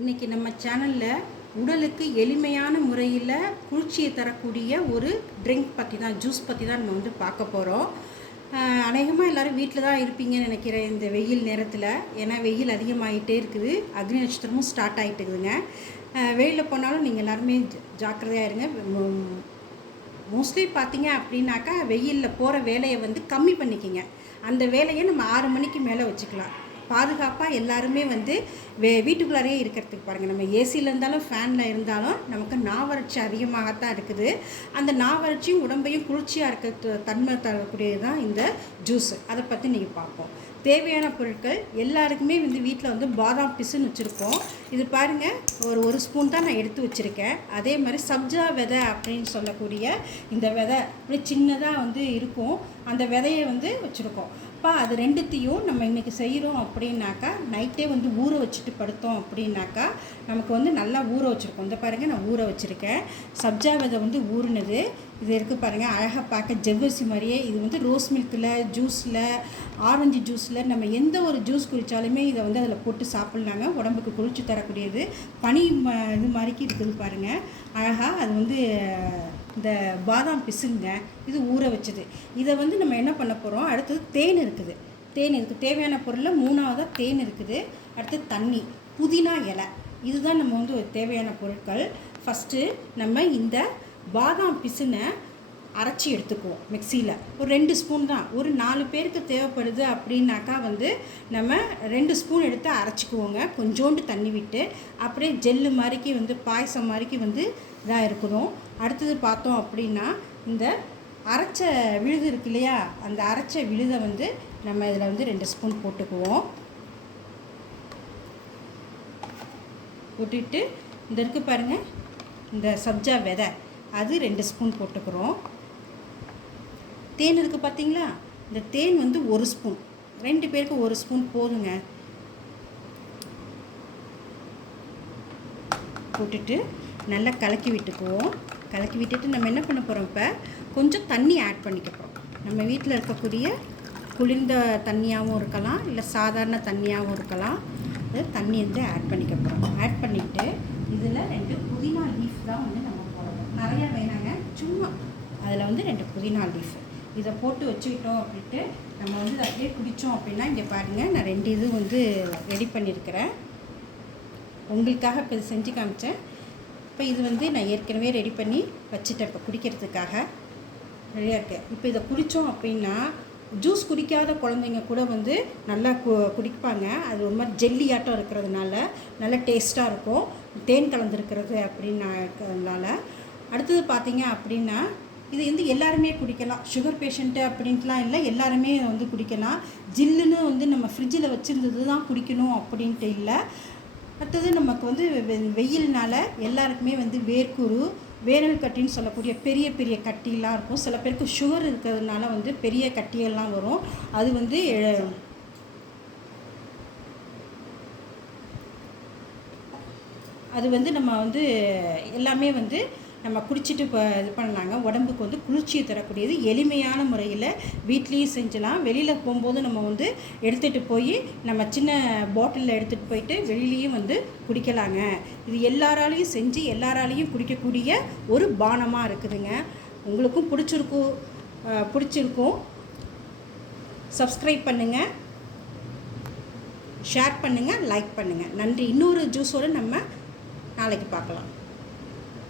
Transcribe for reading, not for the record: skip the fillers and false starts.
இன்றைக்கி நம்ம சேனலில் உடலுக்கு எளிமையான முறையில் குளிர்ச்சியை தரக்கூடிய ஒரு ட்ரிங்க் பற்றி தான், ஜூஸ் பற்றி தான் நம்ம வந்து பார்க்க போகிறோம். அநேகமாக எல்லோரும் வீட்டில் தான் இருப்பீங்கன்னு நினைக்கிறேன் இந்த வெயில் நேரத்தில். ஏன்னா வெயில் அதிகமாகிட்டே இருக்குது, அக்னி நட்சத்திரமும் ஸ்டார்ட் ஆகிட்டு இருக்குதுங்க. வெயிலில் போனாலும் நீங்கள் எல்லாருமே ஜாக்கிரதையாக இருங்க. மோஸ்ட்லி பார்த்தீங்க அப்படின்னாக்கா வெயிலில் போகிற வேலையை வந்து கம்மி பண்ணிக்கிங்க. அந்த வேலையை நம்ம 6 மணிக்கு மேலே வச்சுக்கலாம். பாதுகாப்பாக எல்லாருமே வந்து வீட்டுக்குள்ளாரே இருக்கிறதுக்கு பாருங்கள். நம்ம ஏசியில் இருந்தாலும் ஃபேனில் இருந்தாலும் நமக்கு நாவறட்சி அதிகமாகத்தான் இருக்குது. அந்த நாவறட்சியும் உடம்பையும் குளிர்ச்சியாக இருக்க தன்மை தரக்கூடியது தான் இந்த ஜூஸ். அதை பற்றி நீங்கள் பார்ப்போம். தேவையான பொருட்கள் எல்லாருக்குமே வந்து வீட்டில் வந்து பாதாம் பிசுன்னு வச்சுருக்கோம். இது பாருங்கள், ஒரு ஸ்பூன் தான் நான் எடுத்து வச்சுருக்கேன். அதே மாதிரி சப்ஜா விதை அப்படின்னு சொல்லக்கூடிய இந்த விதை அப்படி சின்னதாக வந்து இருக்கும். அந்த விதையை வந்து வச்சுருக்கோம். அது ரெண்டுத்தையும் நம்ம இன்றைக்கி செய்கிறோம் அப்படின்னாக்கா நைட்டே வந்து ஊற வச்சுட்டு படுத்தோம் அப்படின்னாக்கா நமக்கு வந்து நல்லா ஊற வச்சுருக்கோம். இந்த பாருங்கள், நான் ஊற வச்சுருக்கேன். சப்ஜா விதை வந்து ஊறினது இது இருக்குது பாருங்கள். அழகாக பார்க்க ஜவ்வரிசி மாதிரியே. இது வந்து ரோஸ் மில்கில், ஜூஸில், ஆரஞ்சு ஜூஸில் நம்ம எந்த ஒரு ஜூஸ் குடித்தாலுமே இதை வந்து அதில் போட்டு சாப்பிட்லாங்க. உடம்புக்கு குளிர்ச்சி தரக்கூடியது. பனி இது மாதிரிக்கு இருக்குது பாருங்கள் அழகாக. அது வந்து இந்த பாதாம் பிசுங்க, இது ஊற வச்சது. இதை வந்து நம்ம என்ன பண்ண போகிறோம், அடுத்தது தேன் இருக்குது. தேன் இதுக்கு தேவையான பொருளில் 3ஆவதாக தேன் இருக்குது. அடுத்து தண்ணி, புதினா இலை, இதுதான் நம்ம வந்து தேவையான பொருட்கள். ஃபஸ்ட்டு நம்ம இந்த பாதாம் பிசுனை அரைச்சி எடுத்துக்குவோம் மிக்சியில். ஒரு 2 ஸ்பூன் தான், ஒரு 4 பேருக்கு தேவைப்படுது அப்படின்னாக்கா வந்து நம்ம 2 ஸ்பூன் எடுத்து அரைச்சிக்குவோங்க. கொஞ்சோண்டு தண்ணி விட்டு அப்படியே ஜெல்லு மாதிரிக்கு வந்து பாயசம் மாதிரிக்கு வந்து இதாக இருக்கணும். அடுத்தது பார்த்தோம் அப்படின்னா இந்த அரைச்ச விழுது இருக்கு இல்லையா, அந்த அரைச்ச விழுதை வந்து நம்ம இதில் வந்து 2 ஸ்பூன் போட்டுக்குவோம். போட்டுட்டு இந்த இருக்கு பாருங்கள், இந்த சப்ஜா விதை அது 2 ஸ்பூன் போட்டுக்கிறோம். தேன் இருக்குது பார்த்தீங்களா, இந்த தேன் வந்து 1 ஸ்பூன். 2 பேருக்கு 1 ஸ்பூன் போதுங்க. போட்டுட்டு நல்லா கலக்கி விட்டுக்குவோம். கலக்கி விட்டுட்டு நம்ம என்ன பண்ண போகிறோம், இப்போ கொஞ்சம் தண்ணி ஆட் பண்ணிக்க போகிறோம். நம்ம வீட்டில் இருக்கக்கூடிய குளிர்ந்த தண்ணியாகவும் இருக்கலாம், இல்லை சாதாரண தண்ணியாகவும் இருக்கலாம். அது தண்ணி வந்து ஆட் பண்ணிக்க போகிறோம். ஆட் பண்ணிவிட்டு இதில் 2 புதினா லீஃப் தான் வந்து நம்ம போடணும். நிறையா வேணாங்க, சும்மா அதில் வந்து 2 புதினா லீஃப் இதை போட்டு வச்சுக்கிட்டோம். அப்படின்ட்டு நம்ம வந்து அப்படியே குடித்தோம் அப்படின்னா, இங்கே பாருங்கள், நான் 2 இது வந்து ரெடி பண்ணியிருக்கிறேன். உங்களுக்காக இப்போ இது செஞ்சு காமிச்சேன். இப்போ இது வந்து நான் ஏற்கனவே ரெடி பண்ணி வச்சுட்டேன். இப்போ குடிக்கிறதுக்காக ரெடியாக இருக்கேன். இப்போ இதை குடித்தோம் அப்படின்னா ஜூஸ் குடிக்காத குழந்தைங்க கூட வந்து நல்லா குடிப்பாங்க. அது ஒரு மாதிரி ஜெல்லியாட்டம் இருக்கிறதுனால நல்லா டேஸ்ட்டாக இருக்கும், தேன் கலந்துருக்கிறது அப்படின்னால. அடுத்தது பார்த்தீங்க அப்படின்னா இது வந்து எல்லாருமே குடிக்கலாம். சுகர் பேஷண்ட்டு அப்படின்ட்டுலாம் இல்லை, எல்லாருமே வந்து குடிக்கலாம். ஜில்லுன்னு வந்து நம்ம ஃப்ரிட்ஜில் வச்சுருந்தது தான் குடிக்கணும் அப்படின்ட்டு இல்லை. அடுத்தது நமக்கு வந்து வெயில்னால் எல்லாருக்குமே வந்து வேர்க்குரு, வேனல் கட்டின்னு சொல்லக்கூடிய பெரிய பெரிய கட்டிலாம் இருக்கும். சில பேருக்கு சுகர் இருக்கிறதுனால வந்து பெரிய கட்டியெல்லாம் வரும். அது வந்து நம்ம வந்து எல்லாமே வந்து நம்ம குடிச்சிட்டு இப்போ இது பண்ணலாங்க. உடம்புக்கு வந்து குளிர்ச்சியை தரக்கூடியது. எளிமையான முறையில் வீட்லேயும் செஞ்சலாம். வெளியில் போகும்போது நம்ம வந்து எடுத்துகிட்டு போய் நம்ம சின்ன பாட்டிலில் எடுத்துகிட்டு போயிட்டு வெளியிலையும் வந்து குடிக்கலாங்க. இது எல்லாராலையும் செஞ்சு எல்லாராலையும் குடிக்கக்கூடிய ஒரு பானமாக இருக்குதுங்க. உங்களுக்கும் பிடிச்சிருக்கும். சப்ஸ்கிரைப் பண்ணுங்கள், ஷேர் பண்ணுங்கள், லைக் பண்ணுங்கள். நன்றி. இன்னொரு ஜூஸோடு நம்ம நாளைக்கு பார்க்கலாம்.